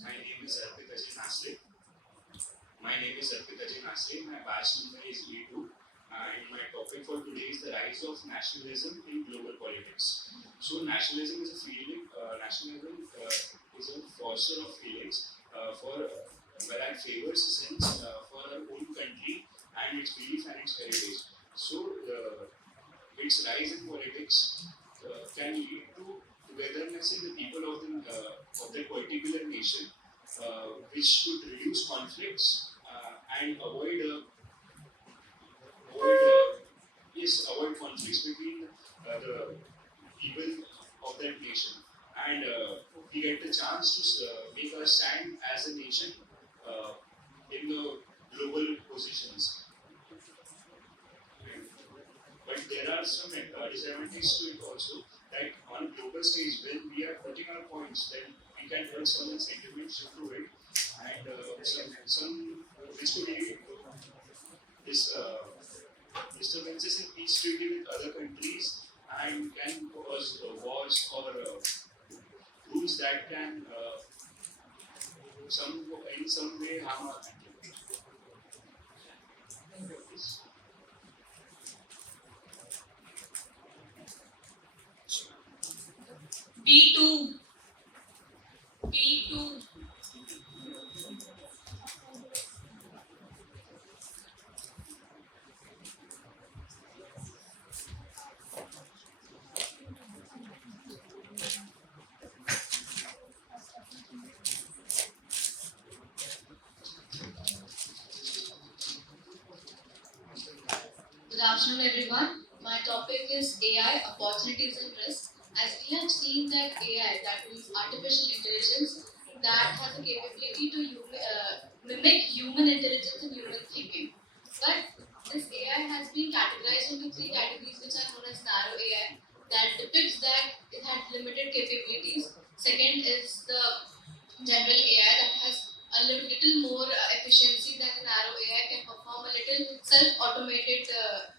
My name is Nasri. My name is Nasri. My batch number is E2. And my topic for today is the rise of nationalism in global politics. So, nationalism is a feeling. Nationalism is a foster of feelings that favors a sense for our own country and its belief and its heritage. So, its rise in politics can lead to togetherness in the people of that particular nation, which could reduce conflicts and avoid conflicts between the people of that nation, and we get the chance to make our stand as a nation in the global positions. But there are some disadvantages to it also. That on global stage, when we are putting our points, then we can hurt someone's sentiments through it, and some which could lead this disturbances in peace treaty with other countries and can cause wars or rules that can in some way harm our country. B2. B2. Good afternoon, everyone. My topic is AI, opportunities and risks. As we have seen that AI, that means artificial intelligence, that has a capability to mimic human intelligence and human thinking. But this AI has been categorized into three categories, which are known as narrow AI, that depicts that it has limited capabilities. Second is the general AI that has a little more efficiency than the narrow AI, can perform a little self-automated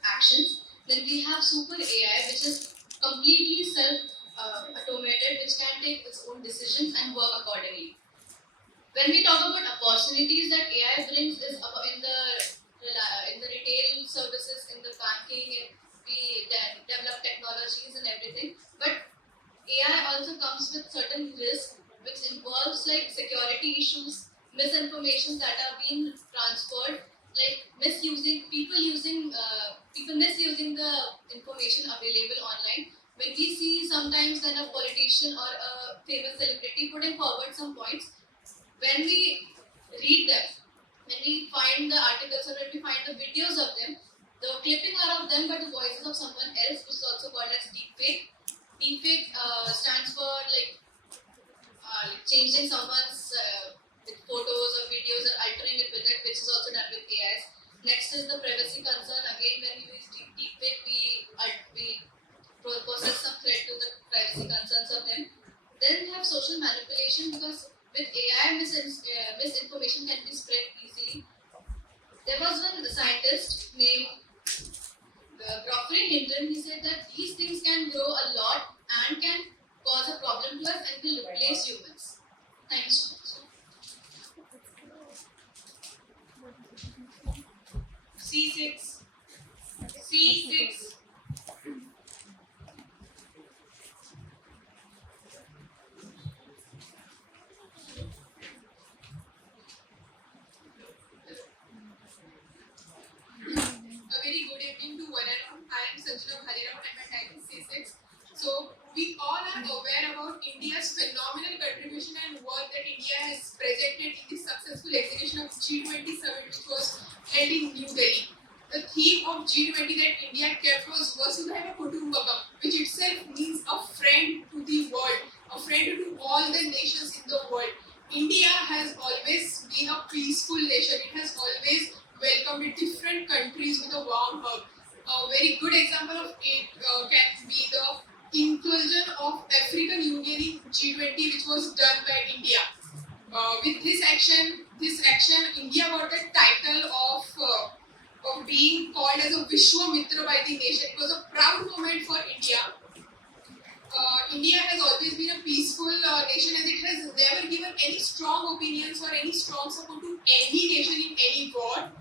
actions. Then we have super AI, which is completely self-automated, which can take its own decisions and work accordingly. When we talk about opportunities that AI brings is in the retail services, in the banking, and we develop technologies and everything. But AI also comes with certain risks, which involves like security issues, misinformation that are being transferred, like people misusing the information available online. When we see sometimes when a politician or a famous celebrity putting forward some points, when we read them, when we find the articles or when we find the videos of them, the clipping are of them but the voices of someone else, which is also called as deepfake. Deepfake stands for changing someone's with photos or videos or altering it with it, which is also done with AIs. Next is the privacy concern. Again, when we use deepfake, we possess some threat to the privacy concerns of them. Then we have social manipulation, because with AI, misinformation can be spread easily. There was one scientist named Kratusprz. He said that these things can grow a lot and can cause a problem to us and will replace humans. Thank you so much. C6. C6. A very good evening to one and all. I am Sanjana Bhaliram and my type is C6. So, we all are aware about India's phenomenal contribution and work that India has presented in the successful execution of G20 summit, which was held in New Delhi. The theme of G20 that India kept was Vasudhaiva Kutumbakam, which itself means a friend to the world, a friend to all the nations in the world. India has always been a peaceful nation. It has always welcomed different countries with a warm hug. A very good example of it can be the inclusion of African Union in G20, which was done by India. With this action, India got the title of being called as a Vishwamitra by the nation. It was a proud moment for India. India has always been a peaceful nation, as it has never given any strong opinions or any strong support to any nation in any war.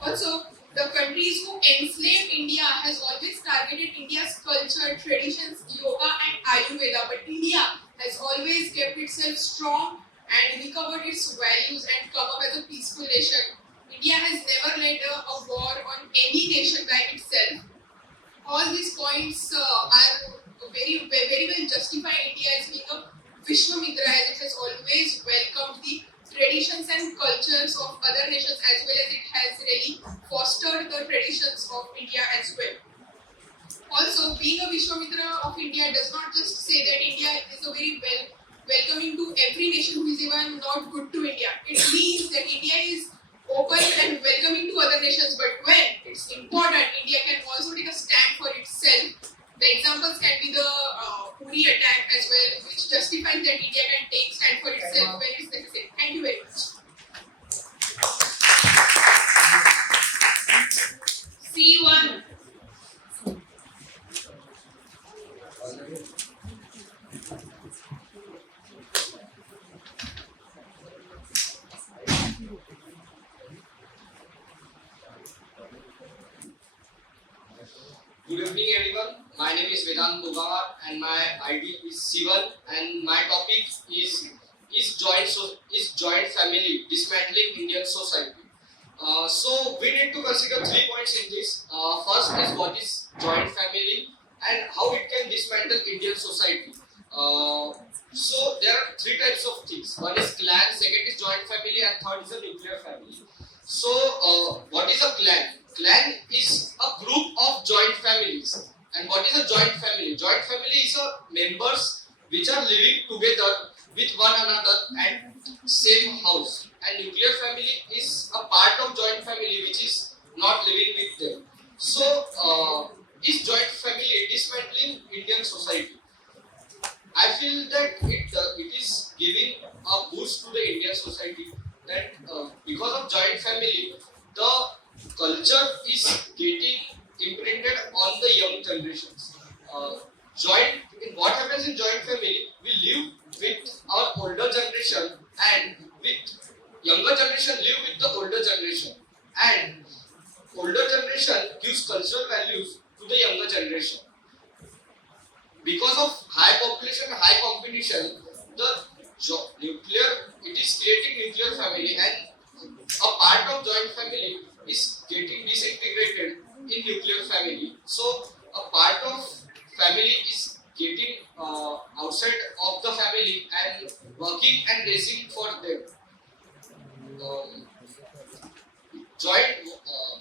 Also, the countries who enslaved India has always targeted India's culture, traditions, yoga and Ayurveda, but India has always kept itself strong and recovered its values and come up as a peaceful nation. India has never led a war on any nation by itself. All these points are very well justify India as being a Vishwamitra, as it has always welcomed the traditions and cultures of other nations, as well as it has really fostered the traditions of India as well. Also, being a Vishwamitra of India does not just say that India is a very welcoming to every nation who is even not good to India. It means that India is open and welcoming to other nations, but when it's important, India can also take a stand for itself. The examples can be the Uri attack as well, which justifies that India can take stand for itself when it's necessary. Thank you very much. C1. Good evening everyone, my name is Vedant Bugawar and my ID is C1 and my topic is joint family dismantling Indian society. So we need to consider 3 points in this. First is what is joint family and how it can dismantle Indian society. So there are 3 types of things. One is clan, second is joint family and third is a nuclear family. So what is a clan? Clan is a group of joint families. And what is a joint family? Joint family is a members which are living together with one another at same house. And nuclear family is a part of joint family which is not living with them. So is joint family dismantling Indian society? I feel that it is giving a boost to the Indian society. That because of joint family, the culture is getting imprinted on the young generations. What happens in joint family? We live with our older generation and with younger generation live with the older generation, and older generation gives cultural values to the younger generation. Because of high population, high competition, it is creating nuclear family, and a part of joint family is getting disintegrated in nuclear family. So a part of family is getting outside of the family and working and raising for them.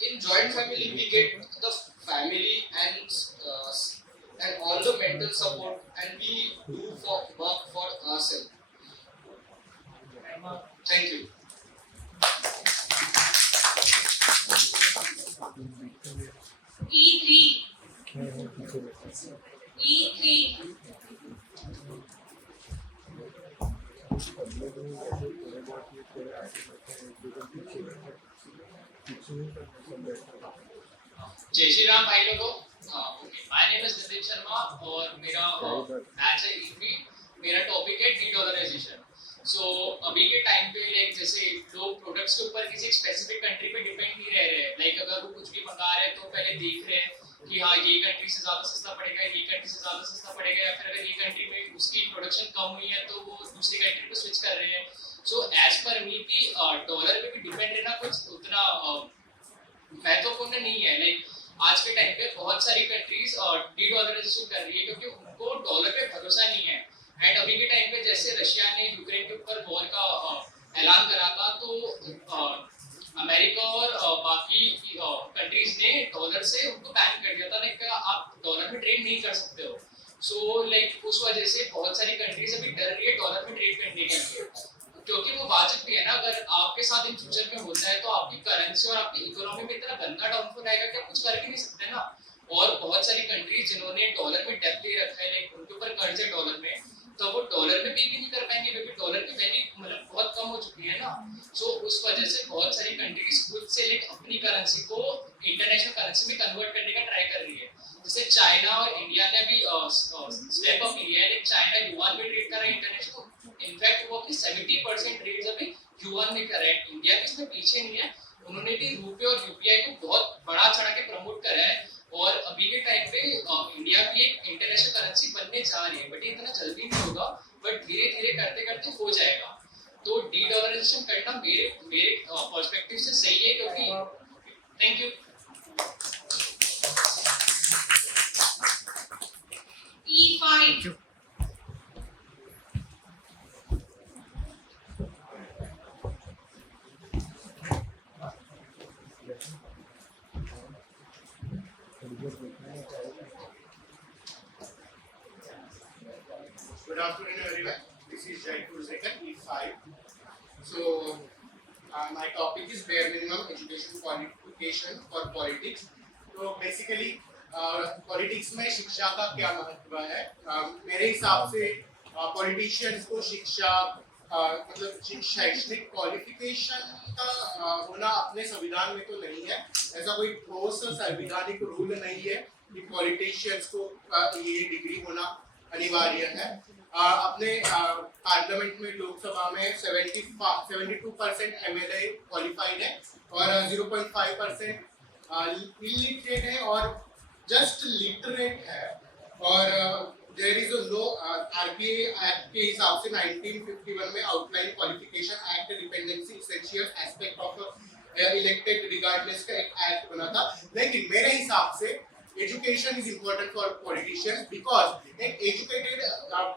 In joint family we get the family and all the mental support, and we do work for ourselves. Thank you. E3. E3. जय श्री राम भाई लोगों। My name is Nitin Sharma और मेरा batch है E3। मेरा topic है D-dollarisation. सो अभी के टाइम पे लाइक जैसे लोग प्रोडक्ट्स के ऊपर किसी स्पेसिफिक कंट्री पे डिपेंड नहीं रह रहे हैं। लाइक अगर वो कुछ भी मंगा रहे हैं तो पहले देख रहे हैं कि हाँ ये कंट्री से ज़्यादा सस्ता पड़ेगा, ये कंट्री से ज़्यादा सस्ता पड़ेगा, या फिर अगर ये कंट्री में उसकी प्रोडक्शन कम हुई है तो वो दूसरी कंट्री पे स्विच कर रहे हैं। सो एज पर मी भी डॉलर पे भी डिपेंड रहना कुछ उतना महत्वपूर्ण नहीं है। लाइक आज के टाइम पे बहुत सारी कंट्रीज डी-डॉलराइजेशन कर रही है क्योंकि उनको डॉलर पे भरोसा नहीं है। एंड अभी के टाइम पे जैसे रशिया ने यूक्रेन के ऊपर वॉर का ऐलान करा था, तो अमेरिका और बाकी कंट्रीज ने डॉलर से उनको बैन कर दिया था। लाइक आप डॉलर में ट्रेड नहीं कर सकते हो। सो लाइक उस वजह से बहुत सारी कंट्रीज अभी डर रही है डॉलर में ट्रेड करने के लिए, क्योंकि वो वाजिब भी है ना। अगर आपके साथ इन फ्यूचर में होता है तो आपकी करेंसी और आपकी इकोनॉमी में इतना गंदा डाउनफॉल आएगा कि आप कुछ कर ही नहीं सकते ना। और बहुत सारी कंट्रीज जिन्होंने डॉलर में डेब्ट ले रखा है, लाइक उनके ऊपर कर्ज है डॉलर में, तो वो डॉलर में पे भी नहीं कर पाएंगे क्योंकि डॉलर की वैल्यू मतलब बहुत कम हो चुकी है ना। सो उस वजह से बहुत सारी कंट्रीज खुद से लाइक अपनी करेंसी को इंटरनेशनल करेंसी में कन्वर्ट करने का ट्राई कर रही है। जैसे चाइना और इंडिया ने भी स्टेप अप लिया है। लाइक चाइना युआन में ट्रेड कर रहा है इंटरनेशनल, इनफैक्ट वो ओनली 70% रेट्स अभी Q1 में कर रहे हैं। इंडिया भी इसमें पीछे नहीं है, उन्होंने भी रुपए और यूपीआई को बहुत बड़ा चढ़ा के प्रमोट करा है और अभी के टाइम पे इंडिया भी एक इंटरनेशनल करेंसी बनने जा रही है, बट ये इतना जल्दी नहीं होगा, बट धीरे धीरे करते करते हो जाएगा। तो डी-डॉलराइजेशन करना मेरे मेरे पर्सपेक्टिव से सही है, क्योंकि thank you. E5. Good afternoon, everyone. This is Kratusprz, E5. So, my topic is bare minimum education qualification for politics. So, basically, politics में शिक्षा का क्या महत्व है? मेरे हिसाब से पॉलिटिशियंस को शिक्षा मतलब शैक्षणिक क्वालिफिकेशन का होना अपने संविधान में तो नहीं है। ऐसा कोई ठोस संवैधानिक रूल नहीं है कि पॉलिटिशियंस को ये डिग्री होना अनिवार्य है। अपने पार्लियामेंट में लोकसभा में 72% एमएलए क्वालिफाइड है और 0.5% इलिटरेट है और जस्ट लिटरेट है। और there is a law RPA act के हिसाब से 1951 में outline qualification act dependency essential aspect of elected regardless का एक एक्ट बना था। लेकिन मेरे हिसाब से education is important for politicians because एक एजुकेटेड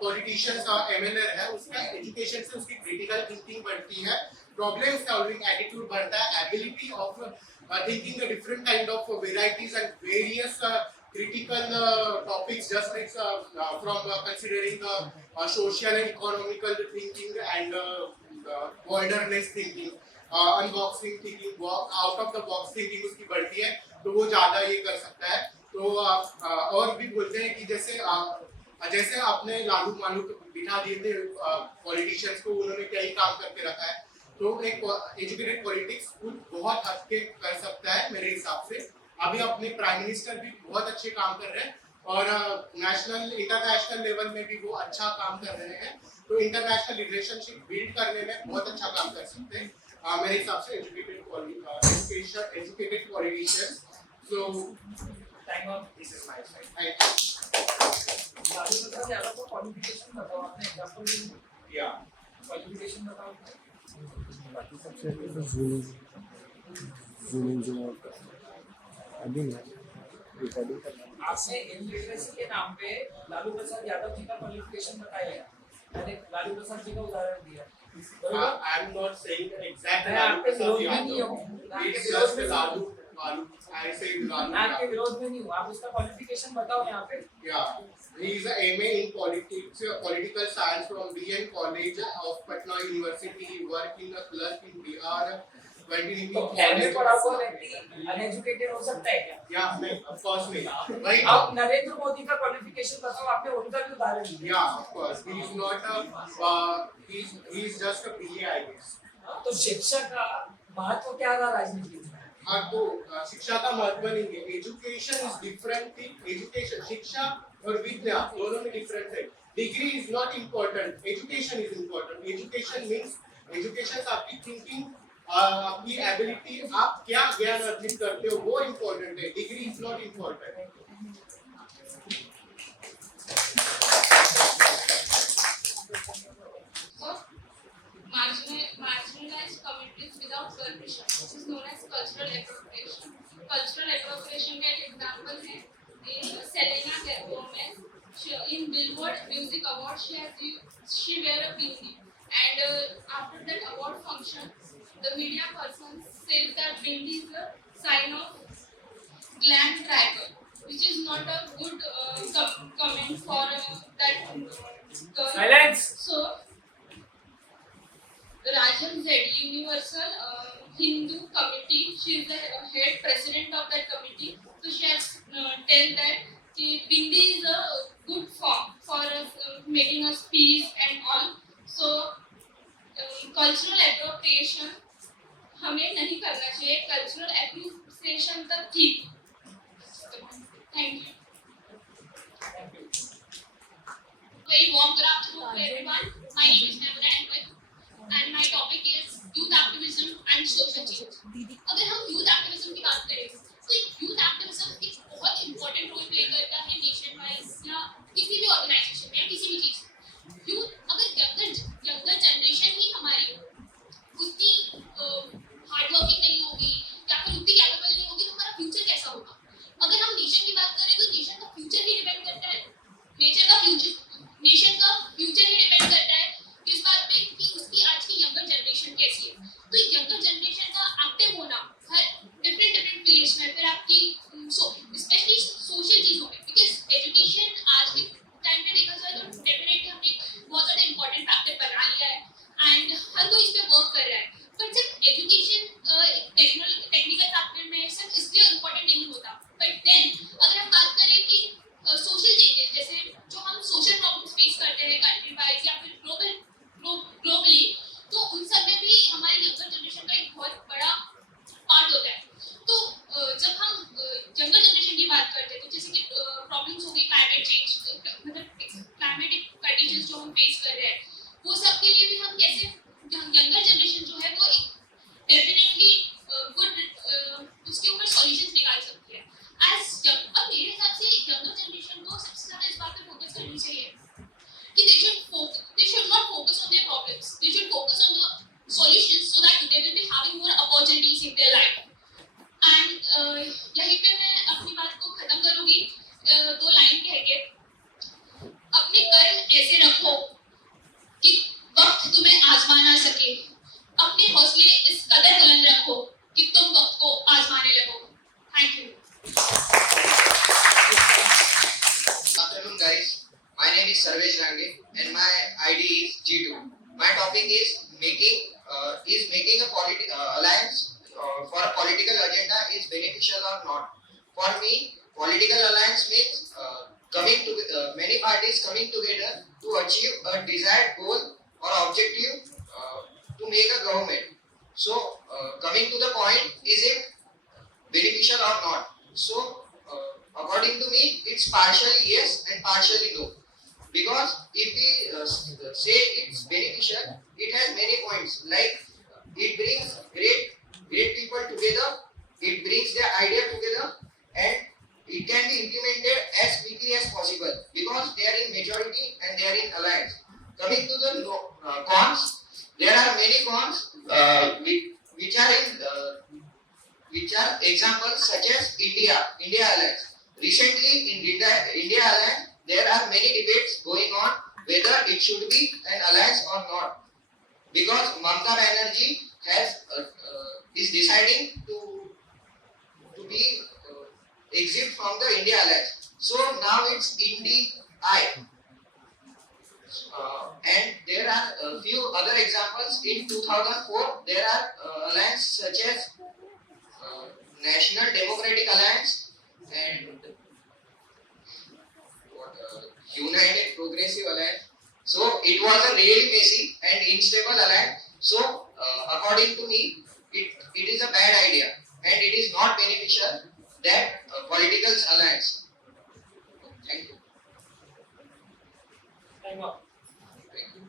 पॉलिटिशियंस एमएलए है, उसका एजुकेशन से उसकी क्रिटिकल थिंकिंग बढ़ती है, प्रॉब्लम सॉल्विंग एटीट्यूड बढ़ता है, ability of thinking the different kind of varieties and various critical topics, just like from considering the social and economical thinking and wilderness thinking, unboxing thinking, out of the box thinking उसकी बढ़ती है, तो वो ज़्यादा ये कर सकता है। तो और भी बोलते हैं कि जैसे आपने लालू मालू बिठा दिए थे पॉलिटिशियंस को, उन्होंने क्या ही काम करके रखा है। तो एक एजुकेटेड पॉलिटिक्स बहुत हद के कर सकता है मेरे हिसाब से। अभी अपने प्राइम मिनिस्टर भी बहुत अच्छे काम कर रहे हैं और नेशनल इंटरनेशनल लेवल में भी वो अच्छा काम कर रहे हैं, तो इंटरनेशनल रिलेशनशिप बिल्ड करने में बहुत अच्छा काम कर सकते हैं मेरे हिसाब से educated politicians. So time up, this is my side. Thank you. Lalu Prasad Yadav को क्वालिफिकेशन बताओ, आपने एग्जांपल या क्वालिफिकेशन बताओ। बाकी सबसे जूनिंग अभी रिकॉर्डिंग करना। आपने इलिटरेसी के नाम पे लालू प्रसाद यादव जी का क्वालिफिकेशन बताया है, मैंने लालू प्रसाद जी का उदाहरण दिया। I am not saying exact मैं आपके विरोध में नहीं हूँ, मैं आपके विरोध में नहीं हूँ, आप उसका क्वालिफिकेशन बताओ यहाँ पे। He is a MA in politics, political science from BN College of Patna University. He worked in a clerk in Bihar. तो MA पढ़ा हुआ व्यक्ति अनएजुकेटेड हो सकता है क्या? Yeah, नहीं, of course नहीं। Right. आप नरेंद्र मोदी का क्वालिफिकेशन बताओ, आपने उनका भी उदाहरण दिया। Yeah, of course. He is not a, he is just a PA, I guess. तो शिक्षा का महत्व क्या रहा राजनीति में? हाँ, तो शिक्षा का महत्व नहीं है। Education is different thing. Education, शिक्षा और विद्या दोनों में डिफरेंट है। Degree is not important, education is important. Education means education आपकी थिंकिंग, आपकी एबिलिटी, आप क्या ज्ञान अर्जित करते हो वो इम्पोर्टेंट है। Degree is not important. Marginalized communities without permission. This is known as cultural appropriation. Cultural appropriation का एक example है Selena Gomez. In Billboard Music Awards, she wear a bindi, and after that award function, the media person says that bindi is a sign of glam driver, which is not a good comment for that girl. Silence. So Rajam Z, Universal Hindu Committee, she is the head president of that committee. So she has tell that bindi is a good form for making us peace and all. So cultural appropriation हमें नहीं करना चाहिए, cultural appreciation तक ठीक। Thank you. Very warm good afternoon to everyone. My name is Navina and and हर कोई इस पे वर्क कर रहा है, बट सिर्फ एजुकेशन टेक्निकल फैक्टर में सिर्फ इसलिए इम्पोर्टेंट नहीं होता। बट देन अगर हम बात करें कि सोशल चेंजेस, जैसे जो हम सोशल प्रॉब्लम्स फेस करते हैं कंट्री वाइज या फिर ग्लोबली, तो उन सब में भी हमारी यंगर जनरेशन का एक बहुत बड़ा पार्ट होता है। तो जब हम यंगर जनरेशन की बात करते हैं, तो जैसे कि प्रॉब्लम्स हो गई क्लाइमेट चेंज, मतलब क्लाइमेटिक कंडीशंस जो हम फेस कर रहे हैं, वो सब के लिए भी हम कैसे यंगर जनरेशन जो है वो एक डेफिनेटली गुड उसके ऊपर सॉल्यूशंस निकाल सकती है। अब मेरे हिसाब से यंगर जनरेशन को सबसे ज़्यादा इस बात पे फोकस करनी चाहिए कि they should not focus on their problems, they should focus on the solutions so that they will be having more opportunities in their life. And यहीं पे मैं अपनी बात को खत्म करूंगी दो लाइन कह के, अपने कर्म ऐसे रखो कि वक्त तुम्हें आजमा ना सके, अपने हौसले इस कदर बुलंद रखो कि तुम वक्त को आजमाने लगो। Thank you. Afternoon, guys. My name is Sarvesh Range and my ID is G2. My topic is making a alliance for a political agenda is beneficial or not. For me, political alliance means many parties coming together to achieve a desired goal or objective to make a government. So, coming to the point, is it beneficial or not? So, according to me, it's partially yes and partially no. Because if we say it's beneficial, it has many points. Like it brings great people together, it brings their idea together, and it can be implemented as quickly as possible because they are in majority and they are in alliance. Coming to the cons, there are many cons which are examples such as India Alliance. Recently in India Alliance, there are many debates going on whether it should be an alliance or not, because Mamata Banerjee is deciding to be exit from the India Alliance. So now it's INDI. And there are a few other examples. In 2004, there are alliances such as National Democratic Alliance and United Progressive Alliance. So it was a really messy and unstable alliance. So according to me, it is a bad idea and it is not beneficial that political alliance. Thank you. Time up. Thank you.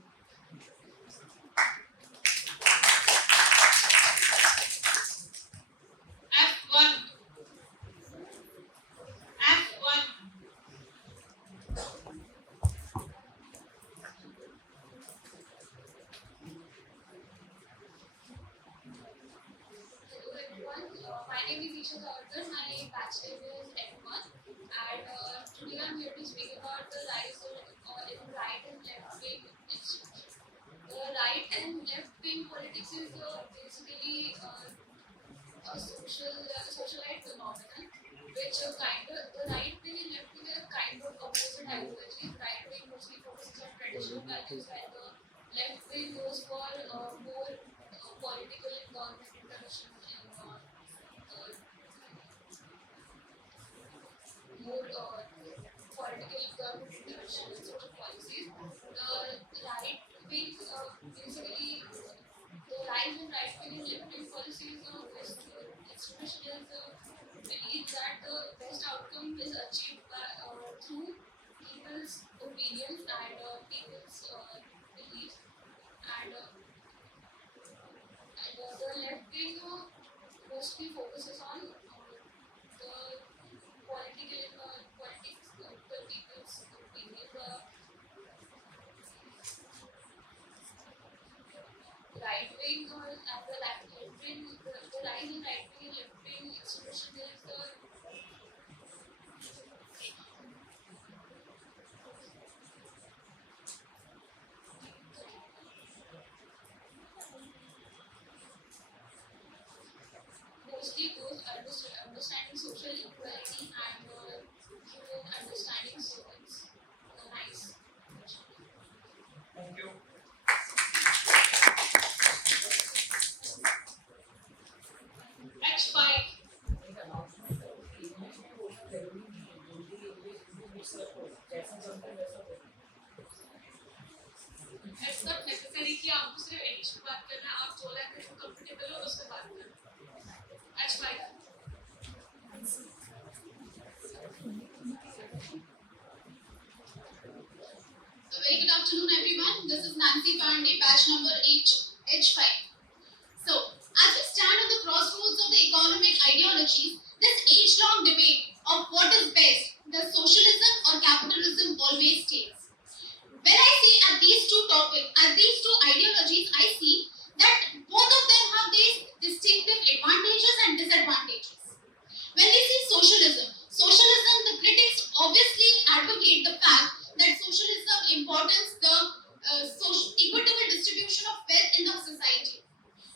F1. F1. Hello everyone, my name is Isha Thakur, my bachelor is F1, and today I'm here to speak about the rise in right and left wing institutions. The right and left wing politics is basically a socialite phenomenon, which the right wing and left wing are kind of opposite ideologies. Right wing mostly focuses on traditional values, while the left wing goes for more political and government intervention and more political government intervention and social policies. The right wing basically the rise in right wing and left wing policies extremists believe that the best outcome is achieved through people's opinions and people's beliefs, and the left wing mostly focuses on the politics of the people's opinion. The right wing and the left wing, the rise in right wing and left wing extremism is mostly goes understanding social equality and human understanding students. Nice. Thank you. English में बात करना है, आप जो language में comfortable हो उसमें बात करना। H5. A very good afternoon, everyone. This is Nancy Pandey, batch number H5. So, as we stand on the crossroads of the economic ideologies, this age-long debate of what is best, the socialism or capitalism, always stays. When I see at these two ideologies, I see that both of them have these distinctive advantages and disadvantages. When we see socialism, the critics obviously advocate the fact that socialism importance the equitable distribution of wealth in the society.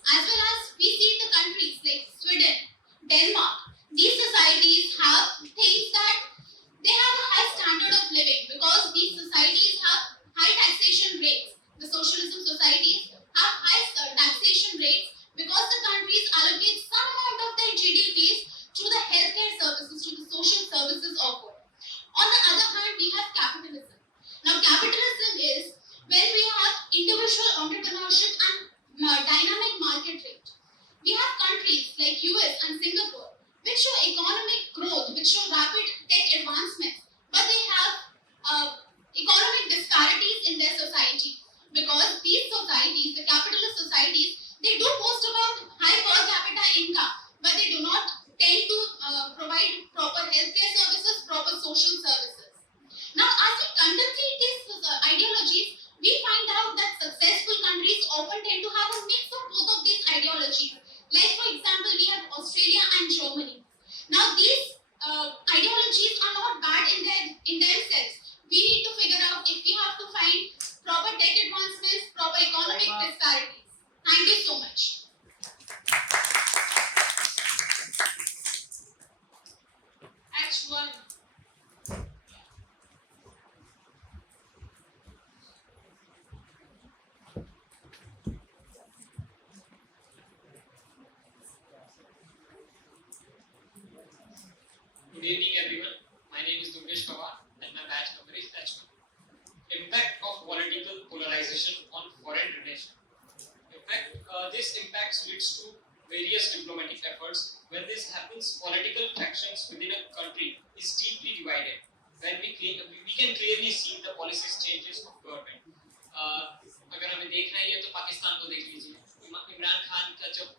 As well as we see the countries like Sweden, Denmark, these societies have things that they have a high standard of living because these societies have high taxation rates. The socialism societies have high taxation rates because the countries allocate some amount of their GDPs to the healthcare services, to the social services offered. On the other hand, we have capitalism. Now, capitalism is when we have individual entrepreneurship and dynamic market rate. We have countries like US and Singapore which show economic growth, which show rapid tech advancements, but they have economic disparities in their society because these societies, the capitalist societies, they do boast about high per capita income, but they do not tend to provide proper healthcare services, proper social services. Now, as we contemplate these ideologies, we find out that successful countries often tend to have a mix of both of these ideologies. Like, for example, we have Australia and Germany. Now, these ideologies are not bad in themselves. We need to figure out if we have to find proper tech advancements, proper economic disparities. Thank you so much. H1. Good evening, everyone. My name is Durgesh Pawar, and my batch number is H1. Impact of political polarization on foreign relations. In fact, this impact leads to various diplomatic efforts. When this happens, political factions within a country is deeply divided. When we can clearly see the policies changes of government. अगर हमें देखना ही है तो पाकिस्तान को देख लीजिए. इमरान खान का जब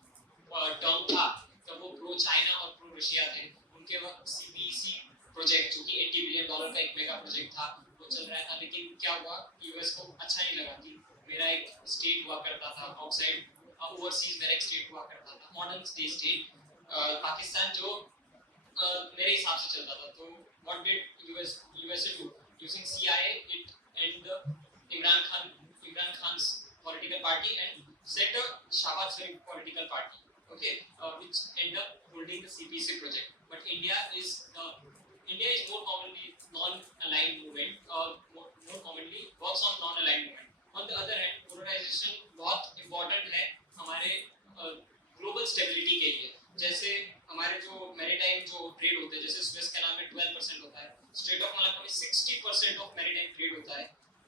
टर्म था तब वो प्रो चाइना और प्रो रशिया थे. उनके वक्त CBC प्रोजेक्ट जो कि $80 बिलियन का एक मेगा प्रोजेक्ट था वो चल रहा था. लेकिन क्या हुआ, यूएस को अच्छा नहीं लगा कि मेरा एक स्टेट हुआ करता था आउटसाइड ओवरसीज, मेरा एक स्टेट हुआ करता था मॉडर्न स्टेट पाकिस्तान जो मेरे हिसाब से चलता था. तो what did USA do using CIA it and Imran Khan's political party and set a Shahbaz Sharif political party, okay, which end up holding the CPC project. But India is more commonly non-aligned movement, more commonly works on non-aligned movement. On the other hand, polarization बहुत important है हमारे global stability के लिए. जैसे हमारे जो maritime जो trade होते हैं, जैसे स्वेज कैनाल में 12% होता है, स्ट्रेट ऑफ मलाक्का में 60% ऑफ मैरीटाइम ट्रेड होता है,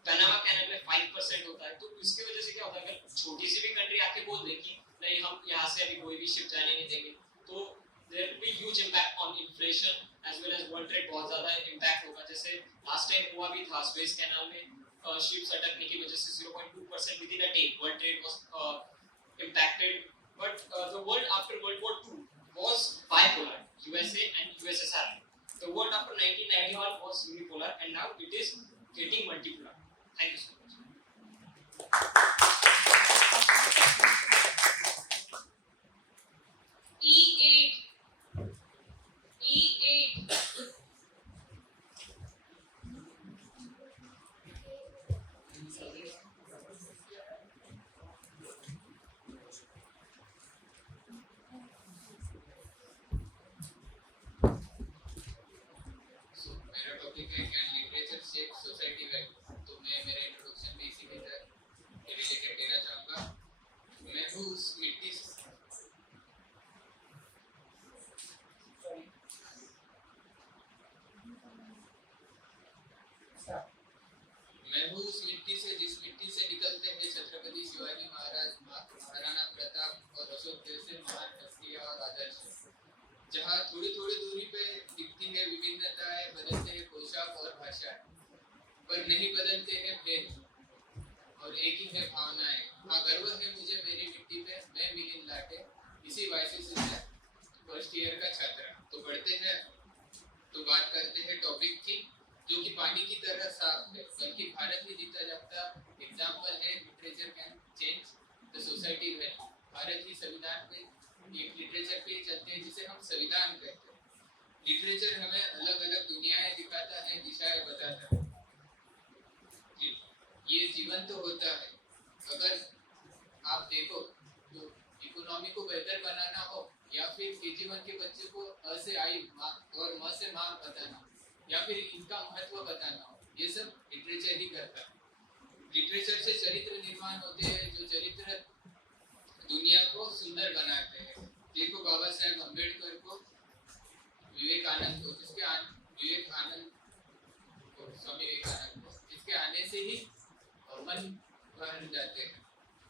पनामा कैनाल में 5% होता है. तो इसकी वजह से क्या होता है, अगर छोटी सी भी कंट्री आके बोल दे कि नहीं हम यहाँ से अभी कोई भी शिप जाने नहीं देंगे, तो there will be huge impact on inflation as well as world trade. बहुत ज़्यादा impact होगा. जैसे last time हुआ भी था स्वेज कैनाल में शिप्स अटकने की वजह से 0.2% within a day world trade was impacted. But the world after World War II was bipolar, USA and USSR. The world after 1991 was unipolar, and now it is getting multipolar. Thank you so much. E8. E8. मेरा topic है can literature shape society well. तो मैं मेरा introduction भी इसी के से आई और म से माँ बताना या फिर इनका महत्व बताना, ये सब लिटरेचर ही करता है। लिटरेचर से चरित्र निर्माण होते हैं, जो चरित्र दुनिया को सुंदर बनाते हैं। देखो बाबा साहेब अम्बेडकर को, विवेकानंद को, स्वामी विवेकानंद को, इसके आने से ही मन बन जाते हैं।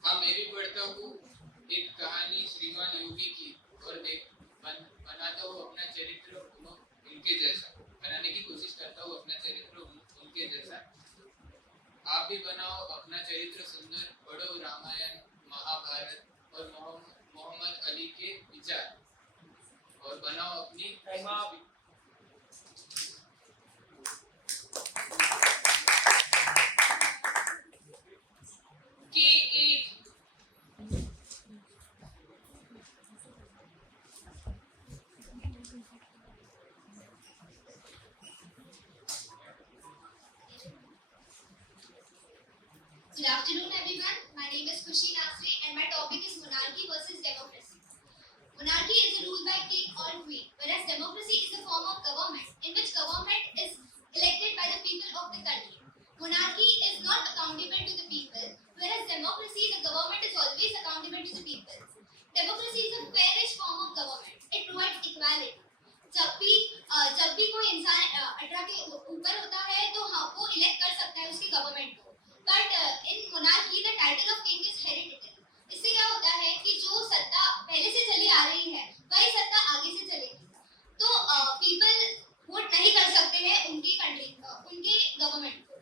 हाँ, मैं भी पढ़ता हूँ एक कहानी श्रीमान योगी की और बनाता हूँ अपना चरित्र उनके जैसा, बनाने की कोशिश करता हूँ अपना चरित्र उनके जैसा। आप भी बनाओ अपना चरित्र सुंदर, पढ़ो रामायण, महाभारत और मोहम्मद अली के विचार और बनाओ अपनी K8. Good afternoon, everyone. My name is Nasri, and my topic is monarchy versus democracy. Monarchy is ruled by king or queen, whereas democracy is a form of government in which government is elected by the people of the country. Monarchy is not accountable to the people, whereas democracy, the government is always accountable to the people. Democracy is a fairish form of government. It provides equality. जब भी कोई इंसान 18 के ऊपर होता है तो हाँ वो इलेक्ट कर सकता है उसकी गवर्नमेंट को, but in monarchy the title of king is hereditary. इससे क्या होता है कि जो सत्ता पहले से चली आ रही है वही सत्ता आगे से चलेगी, तो पीपल वोट नहीं कर सकते हैं उनके गवर्नमेंट को।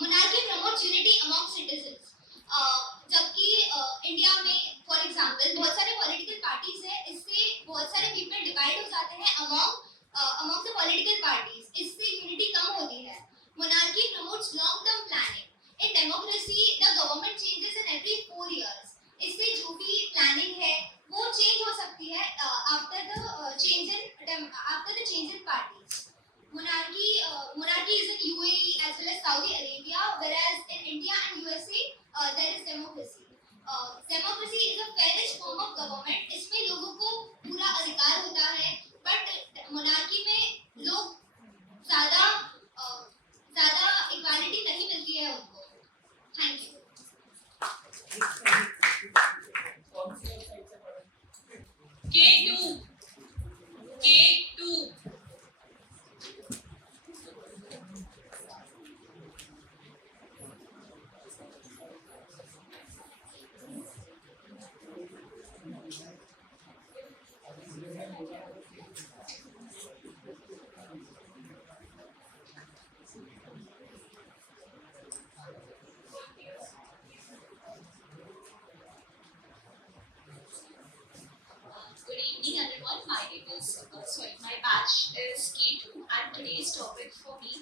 Monarchy promotes unity among citizens, जबकि इंडिया में फॉर एग्जांपल बहुत सारे पॉलिटिकल पार्टीज है, इससे बहुत सारे पीपल डिवाइड हो जाते हैं अमंग द पॉलिटिकल पार्टीज, इससे यूनिटी कम होती है। Monarchy promotes long term planning. In democracy the government changes in every 4 years, इससे जो भी प्लानिंग है वो चेंज हो सकती है after the change in parties. Monarchy is in UAE as well as Saudi Arabia, whereas in India and USA there is democracy. Democracy is a fairish form of government. इसमें लोगों को पूरा अधिकार होता है, बट मोनार्की में लोग ज़्यादा इक्वालिटी नहीं मिलती है उनको। Thank you. K2. Good evening, everyone. My batch is K2, and today's topic for me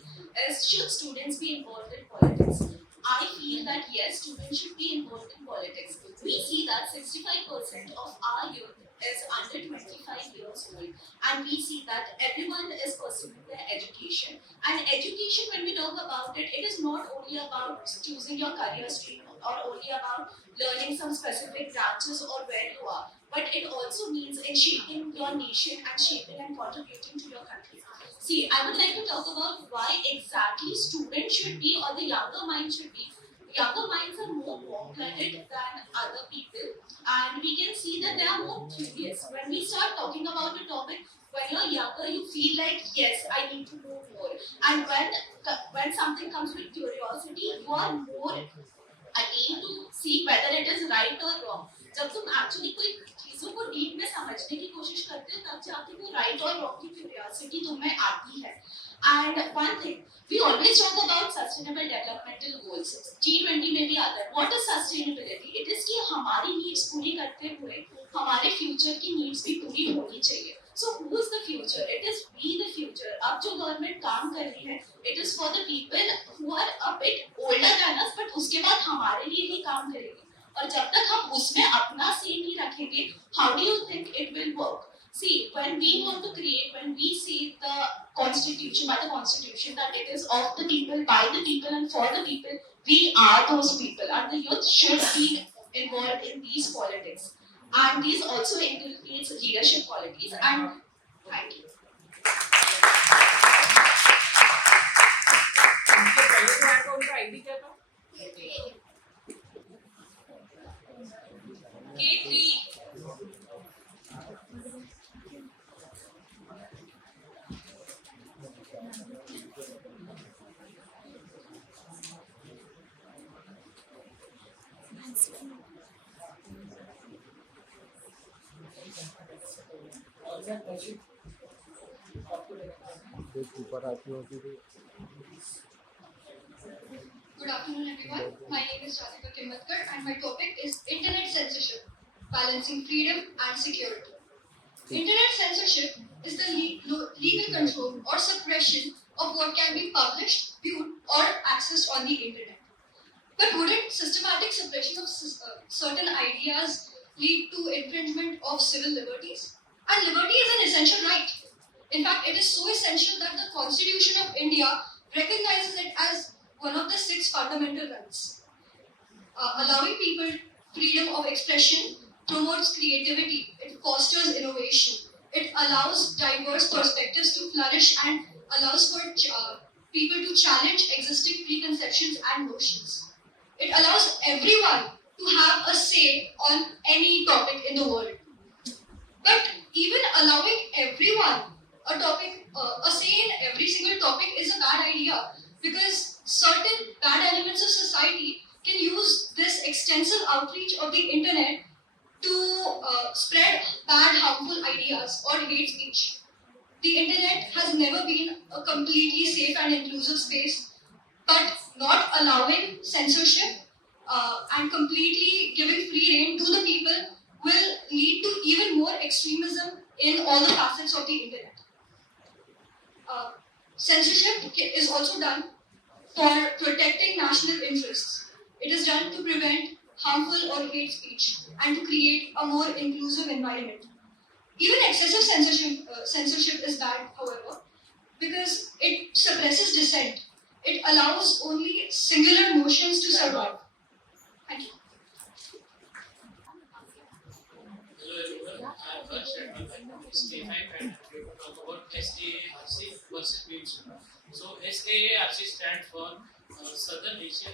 is, should students be involved in politics? I feel that yes, students should be involved in politics. We see that 65% of our youth is under 25 years old, and we see that everyone is pursuing their education. And education, when we talk about it, it is not only about choosing your career stream or only about learning some specific branches or where you are, but it also means in shaping your nation and shaping and contributing to your country. See, I would like to talk about why exactly students should be, or the younger mind should be. Younger minds are more warm-blooded than other people, and we can see that they are more curious. When we start talking about a topic, when you're younger, you feel like, yes, I need to know more. And when something comes with curiosity, you are more attentive to see whether it is right or wrong. जब तुम actually कोई चीजों को deep में समझने की कोशिश करते हो, तब जाके वो राइट और रॉन्ग की क्यूरियोसिटी तुम्हें आती है। And one thing, we always talk about sustainable developmental goals. G20 में भी आता है. What is sustainability? It is कि हमारी needs पूरी करते हुए हमारे future की needs भी पूरी होनी चाहिए. So who is the future? It is we the future. अब जो government काम कर रही है, it is for the people who are a bit older than us, but उसके बाद हमारे लिए ही काम करेगी. और जब तक हम उसमें अपना say नहीं रखेंगे, how do you think it will work? See, when we want to create, when we see the constitution, by the constitution, that it is of the people, by the people and for the people, we are those people, and the youth should be involved in these politics. and these also inculcates leadership qualities. And thank you. उनके पहले जो आया था उनका ID क्या था? K3. और sir Kaushik आपको देख ऊपर आती होती थी Good afternoon, everyone. My name is Radhika Kimmatkar, and my topic is Internet Censorship, Balancing Freedom and Security. Internet censorship is the legal control or suppression of what can be published, viewed, or accessed on the Internet. But wouldn't systematic suppression of certain ideas lead to infringement of civil liberties? And liberty is an essential right. In fact, it is so essential that the Constitution of India recognizes it as one of the 6 fundamental rights. Allowing people freedom of expression promotes creativity, it fosters innovation, it allows diverse perspectives to flourish and allows for people to challenge existing preconceptions and notions. It allows everyone to have a say on any topic in the world. But even allowing everyone a say in every single topic is a bad idea, because certain bad elements of society can use this extensive outreach of the internet to spread bad, harmful ideas or hate speech. The internet has never been a completely safe and inclusive space, but not allowing censorship and completely giving free rein to the people will lead to even more extremism in all the facets of the internet. Censorship is also done for protecting national interests. It is done to prevent harmful or hate speech and to create a more inclusive environment. Even excessive censorship is bad, however, because it suppresses dissent. It allows only singular notions to survive. Thank you. Hello everyone, I am Harsh and welcome to Stay5 and we will talk about SAARC versus BIMS. So SAARC stands for Southern Asia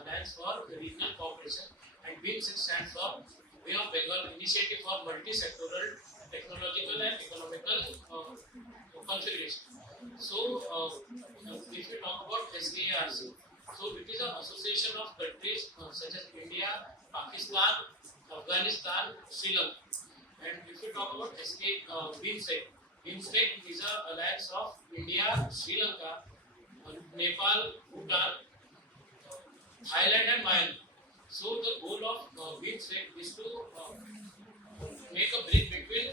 Alliance for Regional Cooperation, and BIMS stands for Bay of Bengal Initiative for Multi-Sectoral Technological and Economical Configuration. So if we talk about SAARC, so it is an association of countries such as India, Pakistan, Afghanistan, Sri Lanka. And if we talk about BIMSTEC, BIMSTEC is an alliance of India, Sri Lanka, Nepal, Bhutan, Thailand and Myanmar. So the goal of BIMSTEC is to make a bridge between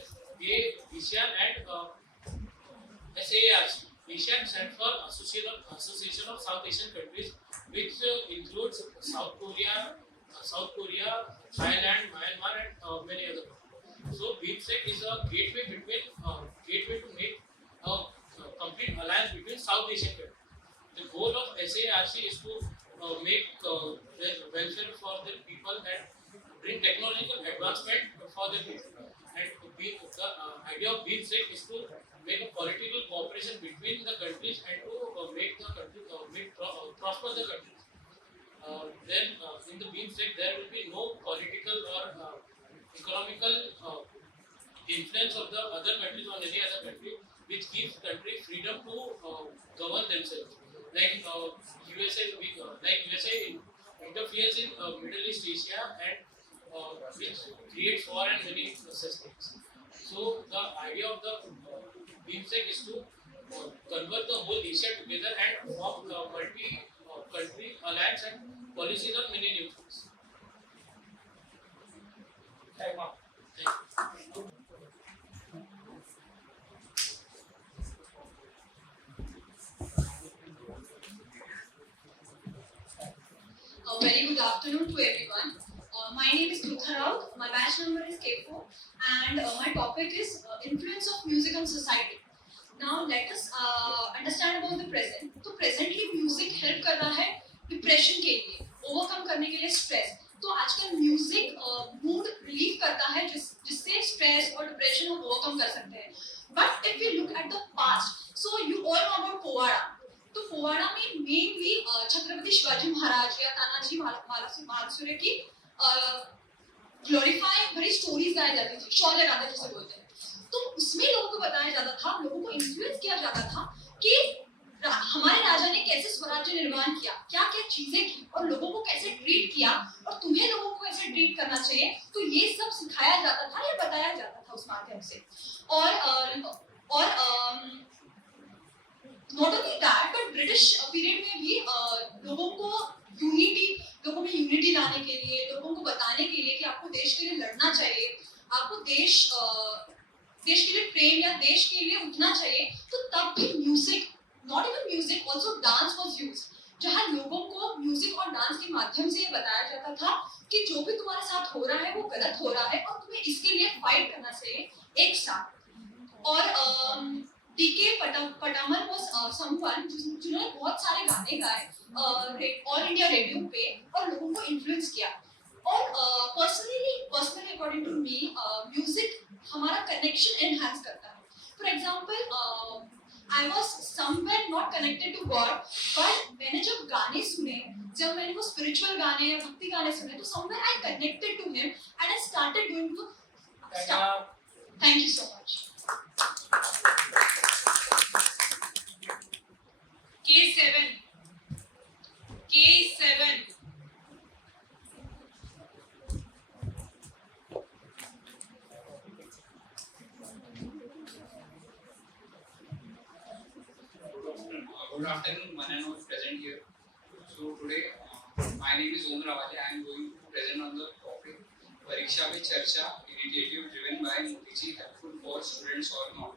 ASEAN and SAARC. ASEAN stands for Association of South Asian Countries, which includes South Korea, Thailand, Myanmar, and many other countries. So BIMSTEC is a gateway to make a complete alliance between South Asian countries. The goal of SAARC is to make welfare for the people and bring technological advancement for the people. And the idea of BIMSTEC is to make a political cooperation between the countries and to make the country prosper the countries. Then in the BIMSTEC there will be no political or economical influence of the other countries on any other country, which gives country freedom to govern themselves. Like USA interferes in Middle East Asia and which creates war and many such things. So the idea of the BIMSTEC is to convert the whole Asia together and form a multi-country alliance and policies on many new things. Time up. Thank you. A very good afternoon to everyone. My name is Krutha Raut, my batch number is K4, and my topic is influence of music on society. Now let us understand about the present. तो presently music help कर रहा है depression के लिए, overcome करने के लिए stress. तो आजकल music mood relief करता है जिससे स्ट्रेस और डिप्रेशन को ओवरकम कर सकते हैं. But if we look at the past, so you all know about powada. तो पोवाड़ा में मेनली छत्रपति शिवाजी महाराज या तानाजी मालुसरे की ग्लोरीफाइंग बड़ी स्टोरीज गाई जाती थी, शौर्य गाथा जिसे बोलते हैं. तो उसमें लोगों को बताया जाता था, लोगों को इन्फ्लुएंस किया जाता था कि हमारे राजा ने कैसे स्वराज्य निर्माण किया, क्या क्या चीजें की और लोगों को कैसे ट्रीट किया और तुम्हें लोगों को कैसे ट्रीट करना चाहिए. तो ये सब सिखाया जाता था या बताया जाता था उस माध्यम से. और not only that but British period में भी लोगों में यूनिटी लाने के लिए, लोगों को बताने के लिए कि आपको देश के लिए लड़ना चाहिए, आपको देश के लिए प्रेम या देश के लिए उठना चाहिए. तो तब भी music, not even music, also dance was used, जहाँ लोगों को म्यूजिक और डांस के माध्यम से ये बताया जाता था कि जो भी तुम्हारे साथ हो रहा है वो गलत हो रहा है और तुम्हें इसके लिए फाइट करना चाहिए एक साथ. और डीके पटामन वाज समवन जिन्होंने बहुत सारे गाने गाए ऑल इंडिया रेडियो पे और लोगों को इन्फ्लुएंस किया. और personally according to me music हमारा कनेक्शन एनहांस करता है. For example I was somewhere not connected to God, but मैंने जब गाने सुने, जब मैंने वो spiritual गाने या भक्ति गाने सुने, तो somewhere I connected to Him and I started doing the stuff. Thank you so much. K7. K7. Good afternoon, one and all present here. So today, my name is Om Rawale. I am going to present on the topic Pariksha पे चर्चा, initiative driven by Modi ji, helpful for students or not.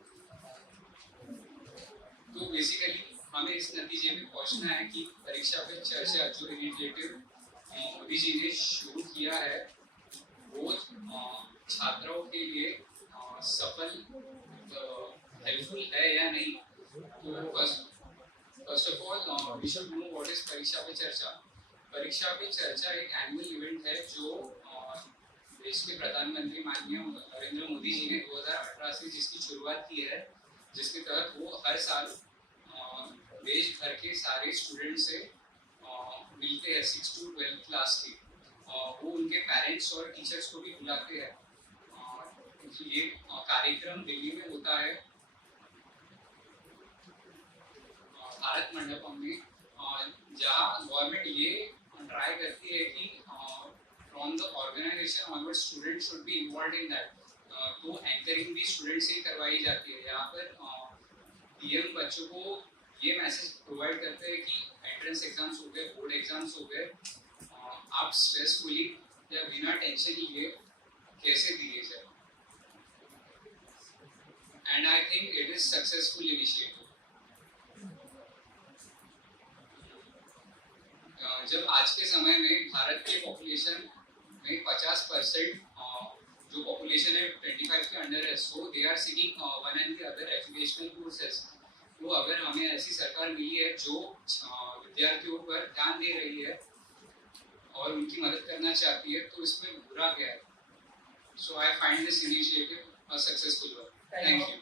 तो basically हमें इस नतीजे में पहुंचना है कि परीक्षा पे चर्चा जो इनिशिएटिव मोदी जी ने शुरू किया है वो छात्रों के लिए सफल हेल्पफुल है या नहीं. तो First of all, we should know what is परीक्षा पे चर्चा. परीक्षा पे चर्चा एक एनुअल इवेंट है जो देश के प्रधानमंत्री माननीय नरेंद्र मोदी जी ने 2018 से जिसकी शुरुआत की है, जिसके तहत वो हर साल देश भर के सारे स्टूडेंट से मिलते हैं 6 to 12 क्लास के. वो उनके पेरेंट्स और टीचर्स को भी बुलाते हैं. ये कार्यक्रम दिल्ली में होता है भारत मंडपम में, जहाँ गवर्नमेंट ये ट्राई करती है कि from the organisation onward student should be involve in that. तो एंकरिंग भी स्टूडेंट से ही करवाई जाती है. यहाँ पर पीएम बच्चों को ये मैसेज प्रोवाइड करते हैं कि एंट्रेंस एग्जाम्स हो गए, बोर्ड एग्जाम्स हो गए, आप स्ट्रेसफुली या बिना टेंशन लिए कैसे दिए जाए. And I think it is successful initiative. जब आज के समय में भारत के पॉपुलेशन में 50% जो पॉपुलेशन है 25 के अंडर है, so they are seeking one and the other educational courses. तो अगर हमें ऐसी सरकार मिली है जो विद्यार्थियों पर ध्यान दे रही है और उनकी मदद करना चाहती है, तो इसमें बुरा क्या है. So I find this initiative a successful one. Thank you.